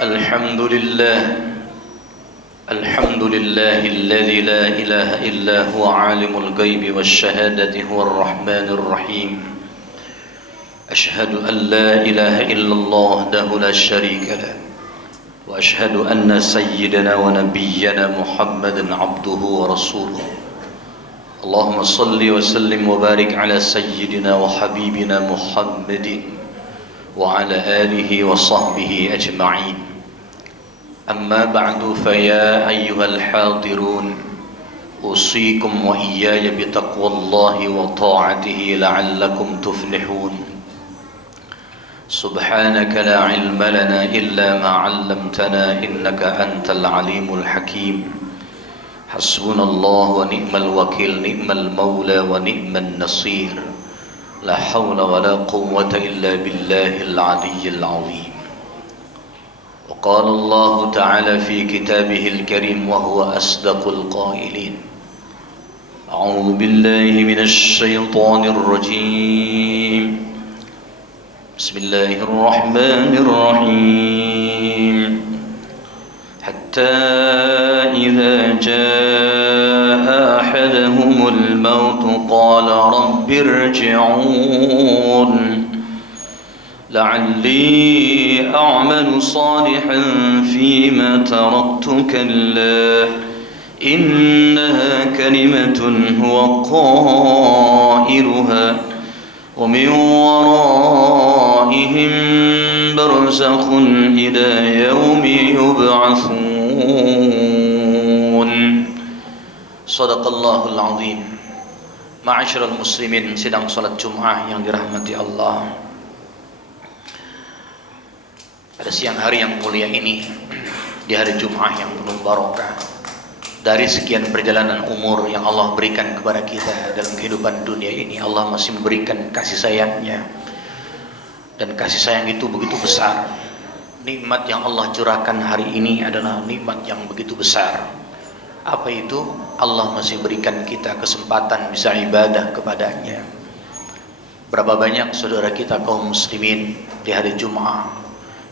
الحمد لله الحمد لله الذي لا إله إلا هو عالم الغيب والشهادة هو الرحمن الرحيم أشهد أن لا إله إلا الله وحده لا شريك له وأشهد أن سيدنا ونبينا محمدا عبده ورسوله اللهم صل وسلم وبارك على سيدنا وحبيبنا محمد وعلى آله وصحبه أجمعين أما بعد فيا أيها الحاضرون أوصيكم وإياي بتقوى الله وطاعته لعلكم تفلحون سبحانك لا علم لنا إلا ما علمتنا إنك أنت العليم الحكيم حسبنا الله ونعم الوكيل نعم المولى ونعم النصير لا حول ولا قوة إلا بالله العلي العظيم وقال الله تعالى في كتابه الكريم وهو أصدق القائلين أعوذ بالله من الشيطان الرجيم بسم الله الرحمن الرحيم حتى إذا جاء أحدهم الموت قال رب ارجعون لعلي أعمل صالحا فيما تركت كلا إنها كلمة هو قائلها ومن ورائهم برزخ إلى يوم يبعثون صدق الله العظيم. Ma'asyiral muslimin, sidang salat Jumat yang dirahmati Allah. Pada siang hari yang mulia ini, di hari Jumat yang penuh barokah, dari sekian perjalanan umur yang Allah berikan kepada kita dalam kehidupan dunia ini, Allah masih memberikan kasih sayangnya. Dan kasih sayang itu begitu besar. Nikmat yang Allah curahkan hari ini adalah nikmat yang begitu besar. Apa itu? Allah masih berikan kita kesempatan bisa ibadah kepadanya. Berapa banyak saudara kita kaum muslimin di hari Jumat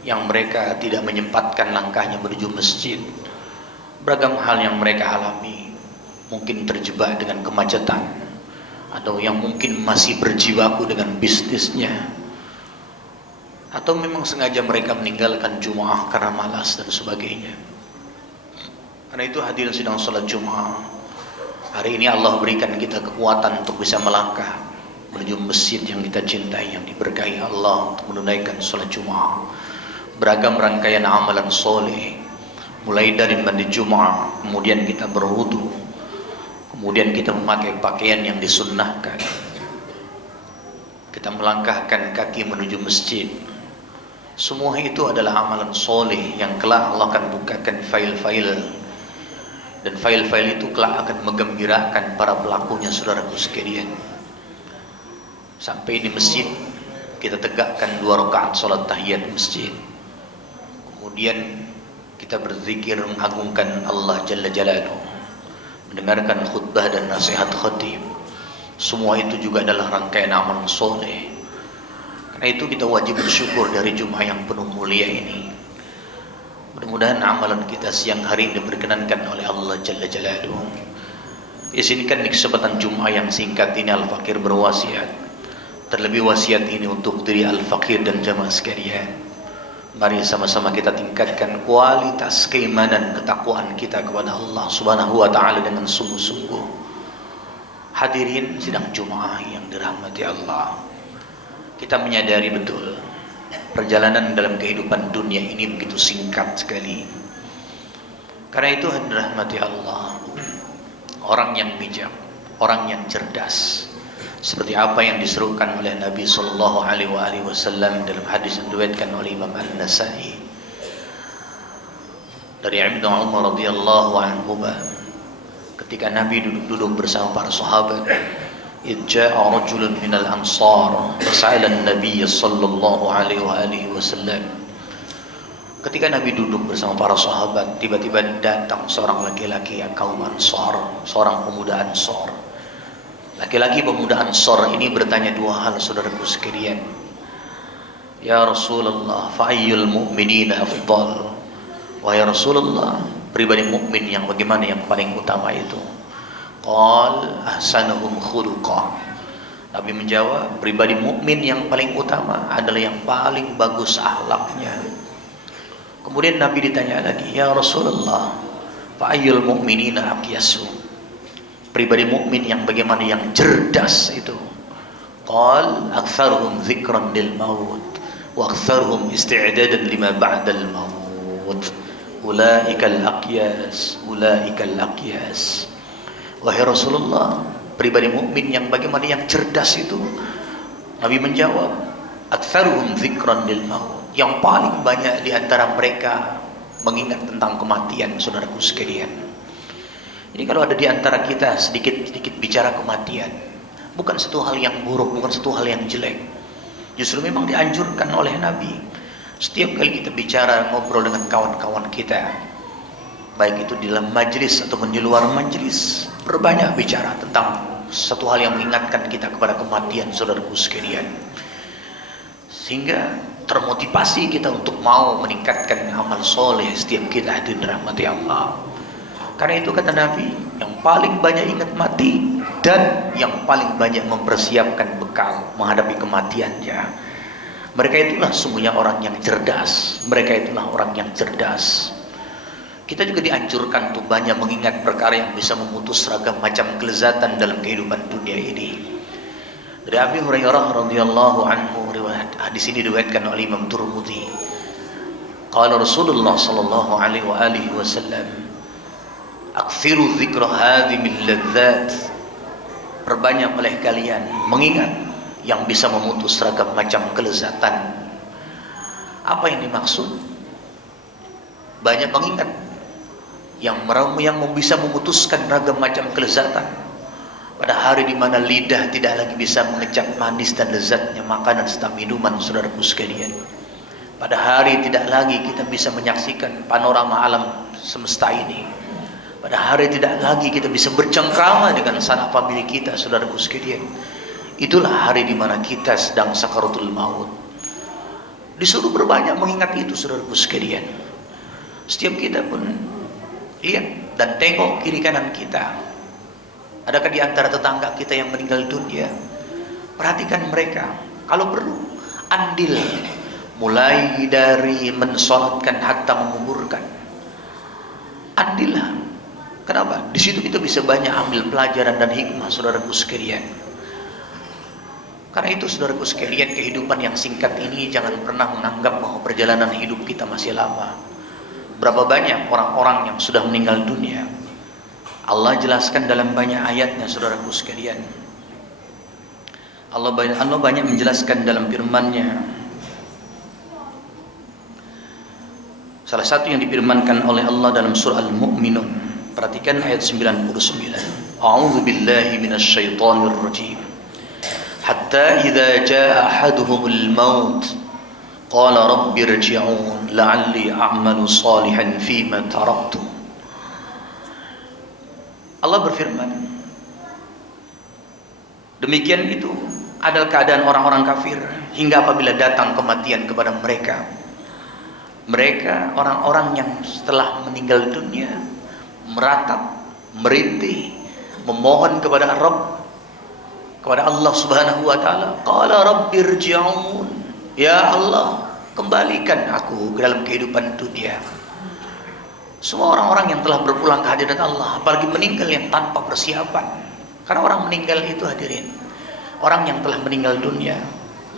yang mereka tidak menyempatkan langkahnya menuju masjid. Beragam hal yang mereka alami, mungkin terjebak dengan kemacetan, atau yang mungkin masih berjibaku dengan bisnisnya, atau memang sengaja mereka meninggalkan Jumat karena malas dan sebagainya. Karena itu hadirin sidang salat Jumat, hari ini Allah berikan kita kekuatan untuk bisa melangkah menuju masjid yang kita cintai, yang diberkahi Allah, untuk menunaikan salat Jumat. Beragam rangkaian amalan soleh, mulai dari mandi Jumat, kemudian kita berwudu, kemudian kita memakai pakaian yang disunnahkan, kita melangkahkan kaki menuju masjid. Semua itu adalah amalan soleh yang kelak Allah akan bukakan file-file, dan file-file itu kelak akan menggembirakan para pelakunya, saudaraku sekalian. Sampai di masjid kita tegakkan 2 rakaat salat tahiyat masjid, kemudian kita berzikir mengagungkan Allah Jalla Jalaluhu, mendengarkan khutbah dan nasihat khatib. Semua itu juga adalah rangkaian amal soleh. Karena itu kita wajib bersyukur dari Jumat yang penuh mulia ini. Mudah-mudahan amalan kita siang hari ini diperkenankan oleh Allah Jalla Jalaluhu. Izinkan di kesempatan Jumat yang singkat ini Al-Fakir berwasiat. Terlebih wasiat ini untuk diri Al-Fakir dan jamaah sekalian. Mari sama-sama kita tingkatkan kualitas keimanan ketakwaan kita kepada Allah Subhanahu wa taala dengan sungguh-sungguh. Hadirin sidang Jumat yang dirahmati Allah, kita menyadari betul perjalanan dalam kehidupan dunia ini begitu singkat sekali. Karena itu dirahmati Allah, orang yang bijak, orang yang cerdas, seperti apa yang diserukan oleh Nabi sallallahu alaihi wasallam dalam hadis yang diriwayatkan oleh Imam An-Nasa'i dari Ibnu Umar radhiyallahu anhu, ketika Nabi duduk-duduk bersama para sahabat, ja'a rajulun minal ansar fasa'ala an-nabiy sallallahu alaihi wasallam. Ketika Nabi duduk bersama para sahabat, tiba-tiba datang seorang laki-laki kaum Ansar, seorang pemuda Ansar. Laki-laki pemuda Ansar ini bertanya 2 hal, saudaraku sekalian. Ya Rasulullah, fa'ayyul mu'minina afdal? wahai Rasulullah, pribadi mukmin yang bagaimana yang paling utama itu? Qal ahsanuhum khuluqa. Nabi menjawab, pribadi mukmin yang paling utama adalah yang paling bagus akhlaknya. Kemudian Nabi ditanya lagi, ya Rasulullah, fa ayyul mu'minina aqyasu? Pribadi mukmin yang bagaimana yang cerdas itu? Qal aktsaruhum dzikran lil maut wa aktsaruhum isti'dadan lima ba'dal maut. Ulaikal aqyas, ulaikal aqyas. Wahai Rasulullah, pribadi mukmin yang bagaimana yang cerdas itu? Nabi menjawab, aktsaruhum dzikran lil maut. Yang paling banyak di antara mereka mengingat tentang kematian, saudaraku sekalian. Ini kalau ada di antara kita sedikit-sedikit bicara kematian, bukan satu hal yang buruk, bukan satu hal yang jelek. Justru memang dianjurkan oleh Nabi. Setiap kali kita bicara, ngobrol dengan kawan-kawan kita, baik itu di dalam majlis ataupun di luar majlis, berbanyak bicara tentang satu hal yang mengingatkan kita kepada kematian, saudaraku sekalian. Sehingga termotivasi kita untuk mau meningkatkan amal soleh setiap kita itu dirahmati Allah. Karena itu kata Nabi, yang paling banyak ingat mati dan yang paling banyak mempersiapkan bekal menghadapi kematiannya, mereka itulah sungguhnya orang yang cerdas. Mereka itulah orang yang cerdas. Kita juga dianjurkan untuk banyak mengingat perkara yang bisa memutus ragam macam kelezatan dalam kehidupan dunia ini. Dari Abi Hurairah radhiyallahu anhu, riwayat hadis ini diriwayatkan oleh Imam Tirmidzi. Qala Rasulullah sallallahu alaihi wa alihi wasallam, "Aktsiru dzikra hadhimil ladzat." Perbanyak oleh kalian mengingat yang bisa memutus ragam macam kelezatan. Apa yang dimaksud? Banyak mengingat yang bisa memutuskan ragam macam kelezatan. Pada hari di mana lidah tidak lagi bisa mengecap manis dan lezatnya makanan serta minuman, saudaraku sekalian. Pada hari tidak lagi kita bisa menyaksikan panorama alam semesta ini. Pada hari tidak lagi kita bisa bercengkrama dengan sanak famili kita, saudaraku sekalian. Itulah hari di mana kita sedang sakaratul maut. Disuruh berbanyak mengingat itu, saudaraku sekalian. Setiap kita pun lihat dan tengok kiri kanan kita. Adakah di antara tetangga kita yang meninggal dunia? Perhatikan mereka. Kalau perlu, andil. Mulai dari mensolatkan hatta menguburkan. Andillah. Kenapa? Di situ kita bisa banyak ambil pelajaran dan hikmah, saudaraku sekalian. Karena itu, saudaraku sekalian, kehidupan yang singkat ini jangan pernah menganggap bahwa perjalanan hidup kita masih lama. Berapa banyak orang-orang yang sudah meninggal dunia. Allah jelaskan dalam banyak ayatnya, saudaraku sekalian. Allah banyak menjelaskan dalam firman-Nya. Salah satu yang difirmankan oleh Allah dalam surah Al-Mu'minun. Perhatikan ayat 99. A'udzu billahi minasy syaithanir rajim. Hatta idza jaa ahaduhumul maut qala rabbi irji'un la'alli a'malu salihan fima taraktu. Allah berfirman, demikian itu adalah keadaan orang-orang kafir hingga apabila datang kematian kepada mereka. Mereka orang-orang yang setelah meninggal dunia meratap, merintih, memohon kepada Rabb, kepada Allah Subhanahu wa taala, qala rabbirji'un, ya Allah, kembalikan aku ke dalam kehidupan dunia. Semua orang-orang yang telah berpulang ke hadirat Allah, apalagi meninggal yang tanpa persiapan. Karena orang meninggal itu, hadirin, orang yang telah meninggal dunia,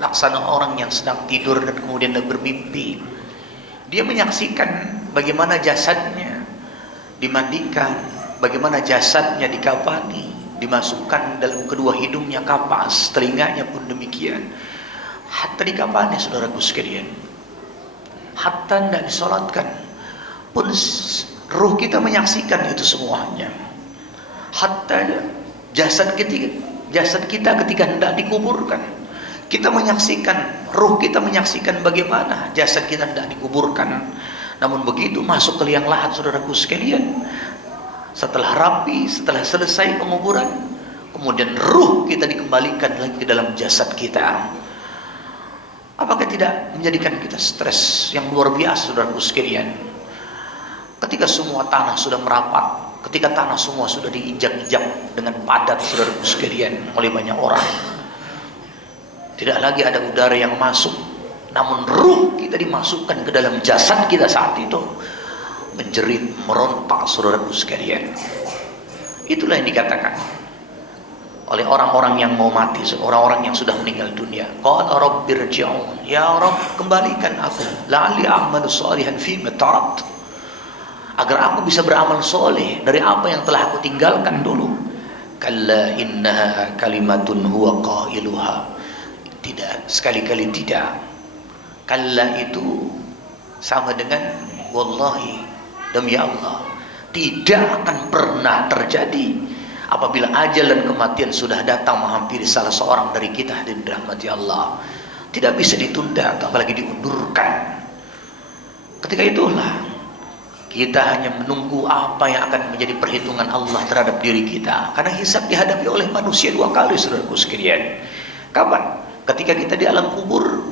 laksana orang yang sedang tidur dan kemudian bermimpi. Dia menyaksikan bagaimana jasadnya dimandikan, bagaimana jasadnya dikafani, dimasukkan dalam kedua hidungnya kapas, telinganya pun demikian. Hatta dikafani, saudaraku sekalian, hatta tidak disolatkan pun ruh kita menyaksikan itu semuanya. Hatta jasad kita ketika hendak dikuburkan, kita menyaksikan, ruh kita menyaksikan bagaimana jasad kita hendak dikuburkan. Namun begitu masuk ke liang lahat, saudaraku sekalian, setelah rapi, setelah selesai penguburan, kemudian ruh kita dikembalikan lagi ke dalam jasad kita. Apakah tidak menjadikan kita stres yang luar biasa, saudaraku sekalian? Ketika semua tanah sudah merapat, ketika tanah semua sudah diinjak-injak dengan padat, saudaraku sekalian, oleh banyak orang, tidak lagi ada udara yang masuk, namun ruh kita dimasukkan ke dalam jasad kita saat itu, menjerit, merontak, saudaraku sekalian. Itulah yang dikatakan oleh orang-orang yang mau mati, orang-orang yang sudah meninggal dunia. Qala rabbirji'un, ya Rabb, kembalikan aku, la'alli a'malu shalihan fima taraktu, agar aku bisa beramal soleh dari apa yang telah aku tinggalkan dulu. Kalla innaha kalimatun huwa qailuha, tidak, sekali-kali tidak. Kalla itu sama dengan wallahi, demi Allah, tidak akan pernah terjadi apabila ajal dan kematian sudah datang menghampiri salah seorang dari kita hadirin dirahmati Allah. Tidak bisa ditunda, apalagi diundurkan. Ketika itulah kita hanya menunggu apa yang akan menjadi perhitungan Allah terhadap diri kita. Karena hisab dihadapi oleh manusia 2 kali, saudaraku sekalian. Kapan? Ketika kita di alam kubur,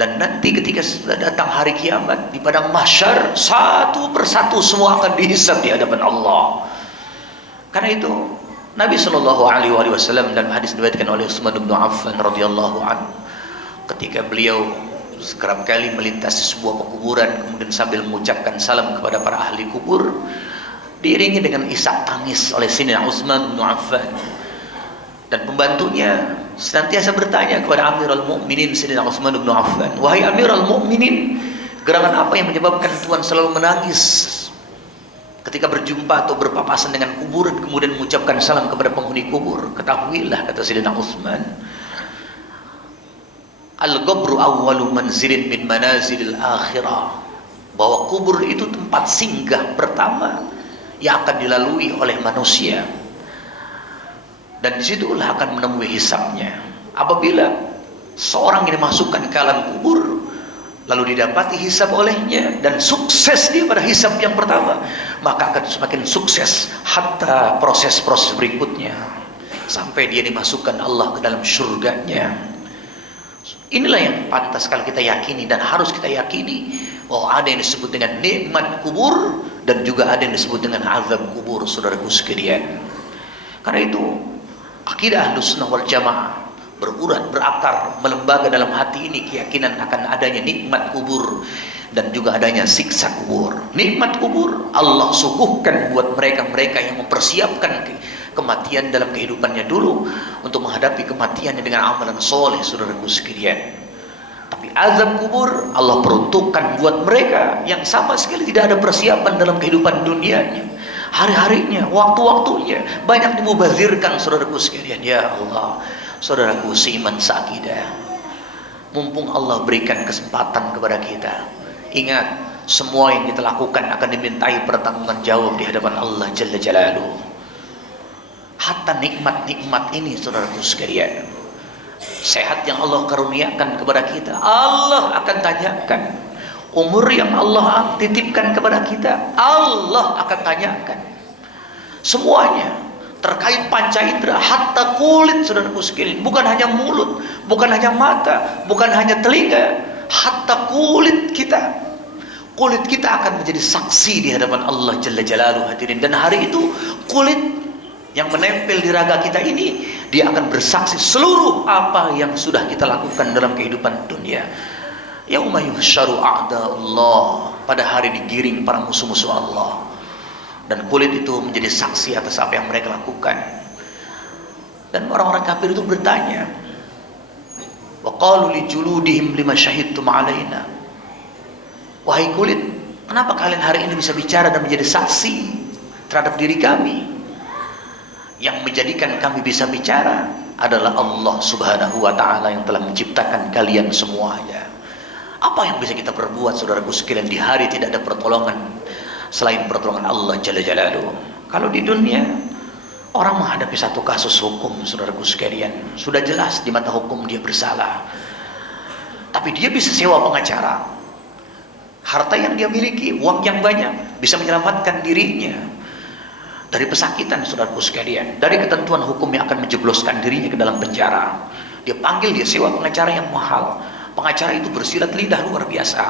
dan nanti ketika sudah datang hari kiamat di padang mahsyar, satu persatu semua akan dihisab di hadapan Allah. Karena itu Nabi Shallallahu Alaihi Wasallam dalam hadis diriwayatkan oleh Utsman bin Affan radhiyallahu anhu, ketika beliau sekerap kali melintasi sebuah pekuburan, kemudian sambil mengucapkan salam kepada para ahli kubur, diiringi dengan isak tangis oleh Sayyidina Utsman bin Affan, dan pembantunya senantiasa bertanya kepada Amirul Mukminin Sayyidina Utsman bin Affan, wahai Amirul Mukminin, gerangan apa yang menyebabkan Tuhan selalu menangis ketika berjumpa atau berpapasan dengan kubur, kemudian mengucapkan salam kepada penghuni kubur? Ketahuilah, kata Sayyidina Utsman, al-qabru awwalu manzilin min manazilil akhirah, bahwa kubur itu tempat singgah pertama yang akan dilalui oleh manusia, dan disitulah akan menemui hisabnya. Apabila seorang yang dimasukkan ke alam kubur lalu didapati hisab olehnya dan sukses dia pada hisab yang pertama, maka akan semakin sukses hatta proses-proses berikutnya sampai dia dimasukkan Allah ke dalam surganya. Inilah yang pantas kalau kita yakini dan harus kita yakini, bahwa ada yang disebut dengan nikmat kubur dan juga ada yang disebut dengan azab kubur, saudaraku sekalian. Karena itu akidah Ahlussunnah wal Jamaah berurat, berakar, melembaga dalam hati ini keyakinan akan adanya nikmat kubur dan juga adanya siksa kubur. Nikmat kubur Allah suguhkan buat mereka-mereka yang mempersiapkan kematian dalam kehidupannya dulu untuk menghadapi kematiannya dengan amalan soleh, saudaraku sekalian. Tapi azab kubur Allah peruntukkan buat mereka yang sama sekali tidak ada persiapan dalam kehidupan dunianya. Hari-harinya, waktu-waktunya banyak dimubazirkan, saudaraku sekalian. Ya Allah, saudaraku seiman seakidah, mumpung Allah berikan kesempatan kepada kita, ingat, semua yang kita lakukan akan dimintai pertanggungjawaban jawab di hadapan Allah Jalla Jalaluhu. Hatta nikmat-nikmat ini, saudaraku sekalian, sehat yang Allah karuniakan kepada kita, Allah akan tanyakan. Umur yang Allah titipkan kepada kita, Allah akan tanyakan. Semuanya terkait panca indera, hatta kulit, saudaraku sekalian, bukan hanya mulut, bukan hanya mata, bukan hanya telinga, hatta kulit kita. Kulit kita akan menjadi saksi di hadapan Allah Jalla Jalaluhu, hadirin. Dan hari itu kulit yang menempel di raga kita ini, dia akan bersaksi seluruh apa yang sudah kita lakukan dalam kehidupan dunia. Yauma yuhsyaru a'da'ullah, pada hari digiring para musuh-musuh Allah, dan kulit itu menjadi saksi atas apa yang mereka lakukan. Dan orang-orang kafir itu bertanya, wa qalu li juludihim lima syahidtum alaina, wahai kulit, kenapa kalian hari ini bisa bicara dan menjadi saksi terhadap diri kami? Yang menjadikan kami bisa bicara adalah Allah Subhanahu wa ta'ala yang telah menciptakan kalian semuanya. Apa yang bisa kita perbuat, saudaraku sekalian, di hari tidak ada pertolongan selain pertolongan Allah Jalla Jalaluhu. Kalau di dunia orang menghadapi satu kasus hukum, saudaraku sekalian, sudah jelas di mata hukum dia bersalah, tapi dia bisa sewa pengacara. Harta yang dia miliki, uang yang banyak, bisa menyelamatkan dirinya dari pesakitan, saudaraku sekalian, dari ketentuan hukum yang akan menjebloskan dirinya ke dalam penjara. Dia panggil, dia sewa pengacara yang mahal. Pengacara itu bersilat lidah luar biasa,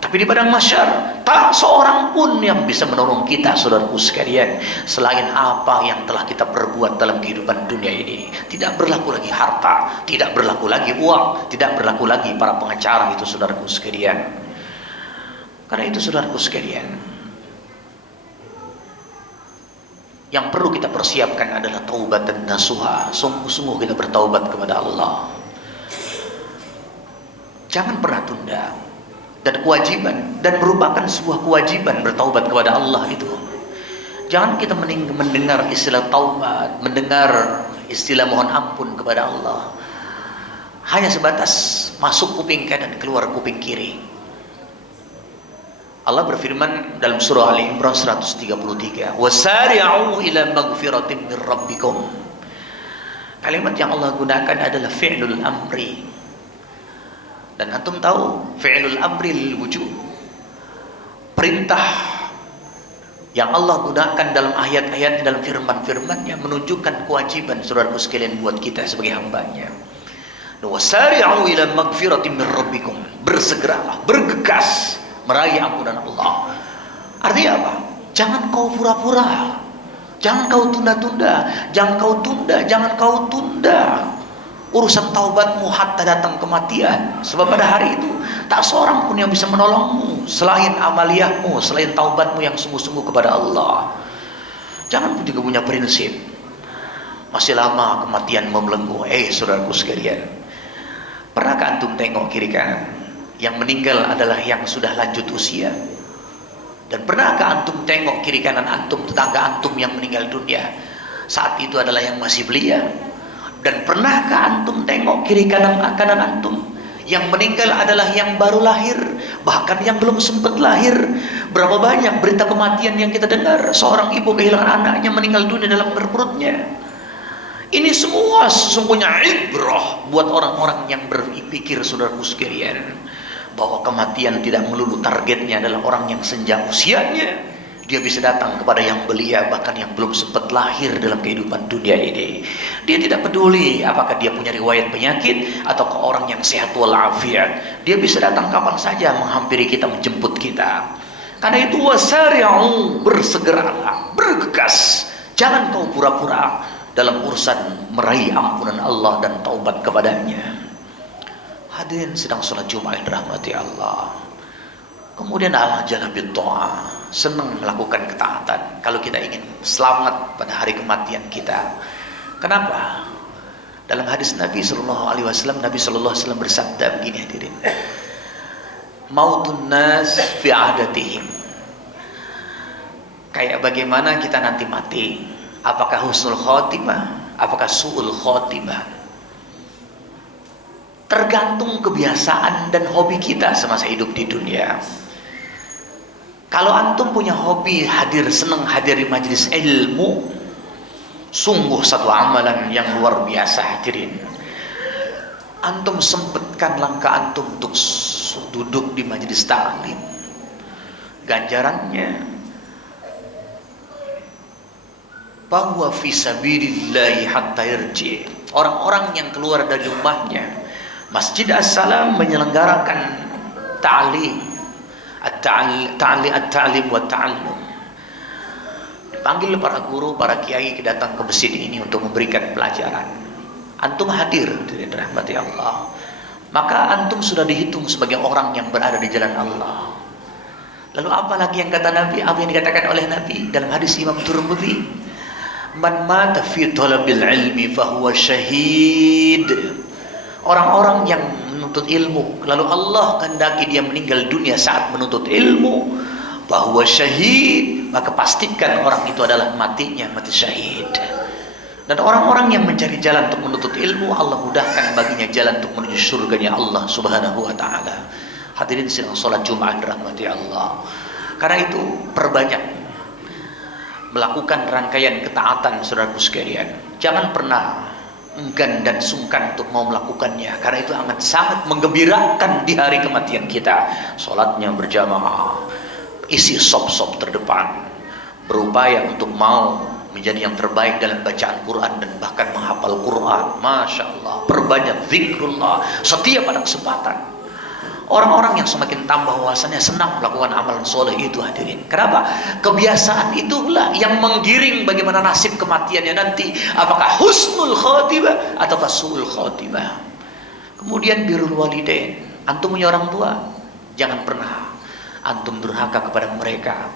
Tapi di padang mahsyar tak seorang pun yang bisa menolong kita, saudaraku sekalian, selain apa yang telah kita perbuat dalam kehidupan dunia ini. Tidak berlaku lagi harta, tidak berlaku lagi uang, tidak berlaku lagi para pengacara itu, saudaraku sekalian. Karena itu, saudaraku sekalian, yang perlu kita persiapkan adalah taubat dan nasuha. Sungguh-sungguh kita bertaubat kepada Allah. Jangan pernah tunda. Dan kewajiban, dan merupakan sebuah kewajiban bertaubat kepada Allah itu. Jangan kita mendengar istilah taubat, mendengar istilah mohon ampun kepada Allah hanya sebatas masuk kuping kanan, keluar kuping kiri. Allah berfirman dalam surah Ali Imran 133, "Wasari'u ila maghfiratin min rabbikum." Kalimat yang Allah gunakan adalah fi'lul amri. Dan antum tahu fi'lul amri lil wujub. Perintah yang Allah gunakan dalam ayat-ayat, dalam firman-firman-Nya menunjukkan kewajiban, saudaraku sekalian, buat kita sebagai hambanya. Wasari'u ila maghfiratin min rabbikum. Bersegeralah, bergegas meraih ampunan Allah. Artinya apa? Jangan kau pura-pura. Jangan kau tunda-tunda. Jangan kau tunda, jangan kau tunda urusan taubatmu hatta datang kematian. Sebab pada hari itu tak seorang pun yang bisa menolongmu selain amaliyahmu, selain taubatmu yang sungguh-sungguh kepada Allah. Jangan pun juga punya prinsip masih lama kematian membelenggu. Saudaraku sekalian, pernahkah antum tengok kiri kanan? Yang meninggal adalah yang sudah lanjut usia. Dan pernahkah antum tengok kiri kanan antum, tetangga antum yang meninggal dunia saat itu adalah yang masih belia? Dan pernahkah antum tengok kiri kanan antum yang meninggal adalah yang baru lahir, bahkan yang belum sempat lahir? Berapa banyak berita kematian yang kita dengar, seorang ibu kehilangan anaknya meninggal dunia dalam perutnya. Ini semua sesungguhnya ibrah buat orang-orang yang berpikir, saudaraku sekalian, bahwa kematian tidak melulu targetnya adalah orang yang senja usianya. Dia bisa datang kepada yang belia, bahkan yang belum sempat lahir dalam kehidupan dunia ini. Dia tidak peduli apakah dia punya riwayat penyakit atau ke orang yang sehat walafiat. Dia bisa datang kapan saja menghampiri kita, menjemput kita. Karena itu wasari'u, bersegeralah, bergegas. Jangan kau pura-pura dalam urusan meraih ampunan Allah dan taubat kepadanya. Hadirin sedang sholat Jumat yang dirahmati Allah. Kemudian Allah jalla bitta'ah, senang melakukan ketaatan kalau kita ingin selamat pada hari kematian kita. Kenapa? Dalam hadis Nabi SAW, Nabi SAW bersabda begini, hadirin, mautun nas fi adatihim. Kayak bagaimana kita nanti mati, apakah husnul khotimah, apakah su'ul khotimah, tergantung kebiasaan dan hobi kita semasa hidup di dunia. Kalau antum punya hobi senang hadir di majelis ilmu, sungguh satu amalan yang luar biasa, hadirin. Antum sempatkan langkah antum untuk duduk di majelis ta'lim. Ganjarannya bahwa fi sabilillahi hatta yarji. Orang-orang yang keluar dari rumahnya, Masjid As-Salam menyelenggarakan ta'lim, at-ta'lim wa ta'allum. Dipanggil para guru, para kiai datang ke masjid ini untuk memberikan pelajaran. Antum hadir dari rahmati Allah, maka antum sudah dihitung sebagai orang yang berada di jalan Allah. Lalu apa lagi yang kata Nabi, apa yang dikatakan oleh Nabi dalam hadis Imam Tirmidzi, man mata fi talabil ilmi fahuwa syahid. Orang-orang yang menuntut ilmu, lalu Allah kehendaki dia meninggal dunia saat menuntut ilmu, bahwa syahid, maka pastikan orang itu adalah matinya mati syahid. Dan orang-orang yang mencari jalan untuk menuntut ilmu, Allah mudahkan baginya jalan untuk menuju surganya Allah Subhanahu wa ta'ala. Hadirin sidang salat Jumat rahmati Allah. Karena itu perbanyak melakukan rangkaian ketaatan, saudaraku sekalian. Jangan pernah enggan dan sungkan untuk mau melakukannya, karena itu amat sangat menggembirakan di hari kematian kita. Sholatnya berjamaah, isi sop-sop terdepan, berupaya untuk mau menjadi yang terbaik dalam bacaan Quran dan bahkan menghafal Quran. Masya Allah, perbanyak zikrullah setiap ada kesempatan. Orang-orang yang semakin tambah wawasannya senang melakukan amalan soleh itu, hadirin. Kenapa? Kebiasaan itulah yang menggiring bagaimana nasib kematiannya nanti. Apakah husnul khotimah atau suul khotimah. Kemudian birrul walidain. Antum punya orang tua, jangan pernah antum durhaka kepada mereka.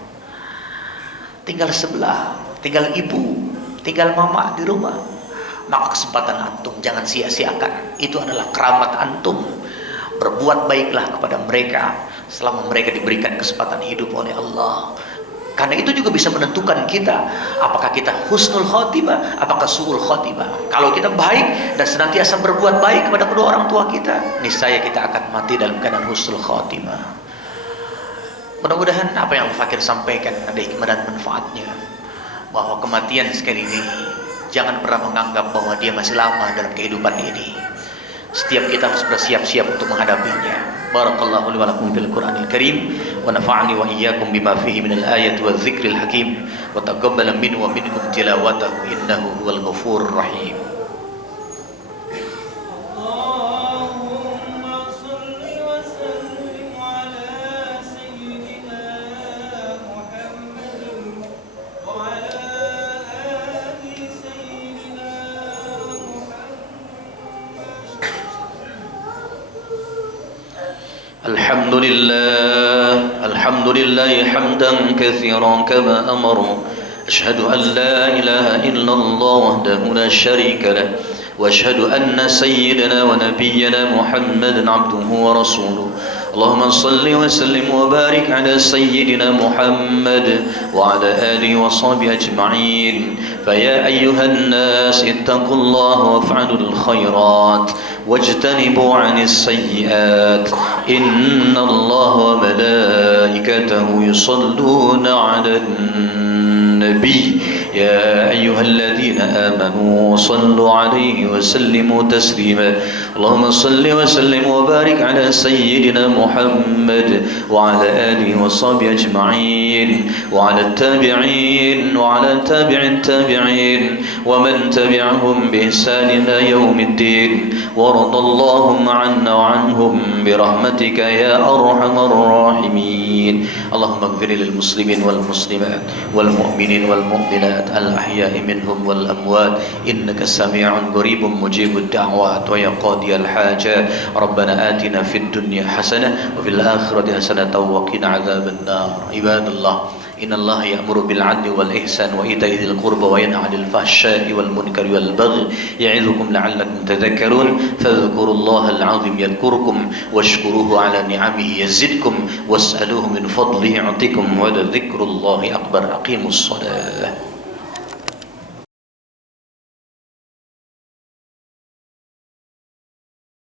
Tinggal sebelah, tinggal ibu, tinggal mama di rumah. Maka kesempatan antum jangan sia-siakan. Itu adalah keramat antum. Berbuat baiklah kepada mereka selama mereka diberikan kesempatan hidup oleh Allah. Karena itu juga bisa menentukan kita, apakah kita husnul khotimah, apakah suul khotimah. Kalau kita baik dan senantiasa berbuat baik kepada kedua orang tua kita, niscaya kita akan mati dalam keadaan husnul khotimah. Mudah-mudahan apa yang Fakir sampaikan ada hikmah dan manfaatnya, bahwa kematian sekali ini jangan pernah menganggap bahwa dia masih lama dalam kehidupan ini. Setiap kita harus bersiap-siap untuk menghadapinya. Barakallahu li wa lakum fil Qur'anil Karim wa nafa'ani wa iyyakum bima fihi minal ayati wa dzikril hakim wa taqabbala minni wa minkum tilawatahu innahu huwal ghafurur rahim. الحمد لله حمدا كثيرا كما أمر أشهد أن لا إله إلا الله وحده لا شريك له وأشهد أن سيدنا ونبينا محمدا عبده ورسوله اللهم صل وسلم وبارك على سيدنا محمد وعلى آله وصحبه أجمعين فيا أيها الناس اتقوا الله وافعلوا الخيرات واجتنبوا عن السيئات إن الله وملائكته يصلون على النبي يا أيها الذين آمنوا صلوا عليه وسلموا تسليما اللهم صل وسلم وبارك على سيدنا محمد وعلى آله وصحبه أجمعين وعلى التابعين وعلى تابع التابعين ومن تبعهم بإحسان إلى يوم الدين وارض اللهم عنا وعنهم برحمتك يا أرحم الراحمين اللهم اغفر للمسلمين والمسلمات والمؤمنين والمؤمنات الأحياء منهم والأموات إنك سميع قريب مجيب الدعوات ويا قاضي الحاجات ربنا آتنا في الدنيا حسنة وفي الآخرة حسنة وقنا عذاب النار عباد الله إن الله يأمر بالعدل والإحسان وإيتاء ذي القربى وينهى عن الفحشاء والمنكر والبغي يعظكم لعلكم تذكرون فاذكروا الله العظيم يذكركم واشكروه على نعمه يزدكم واسألوه من فضله يعطكم ولذكر الله أكبر أقيموا الصلاة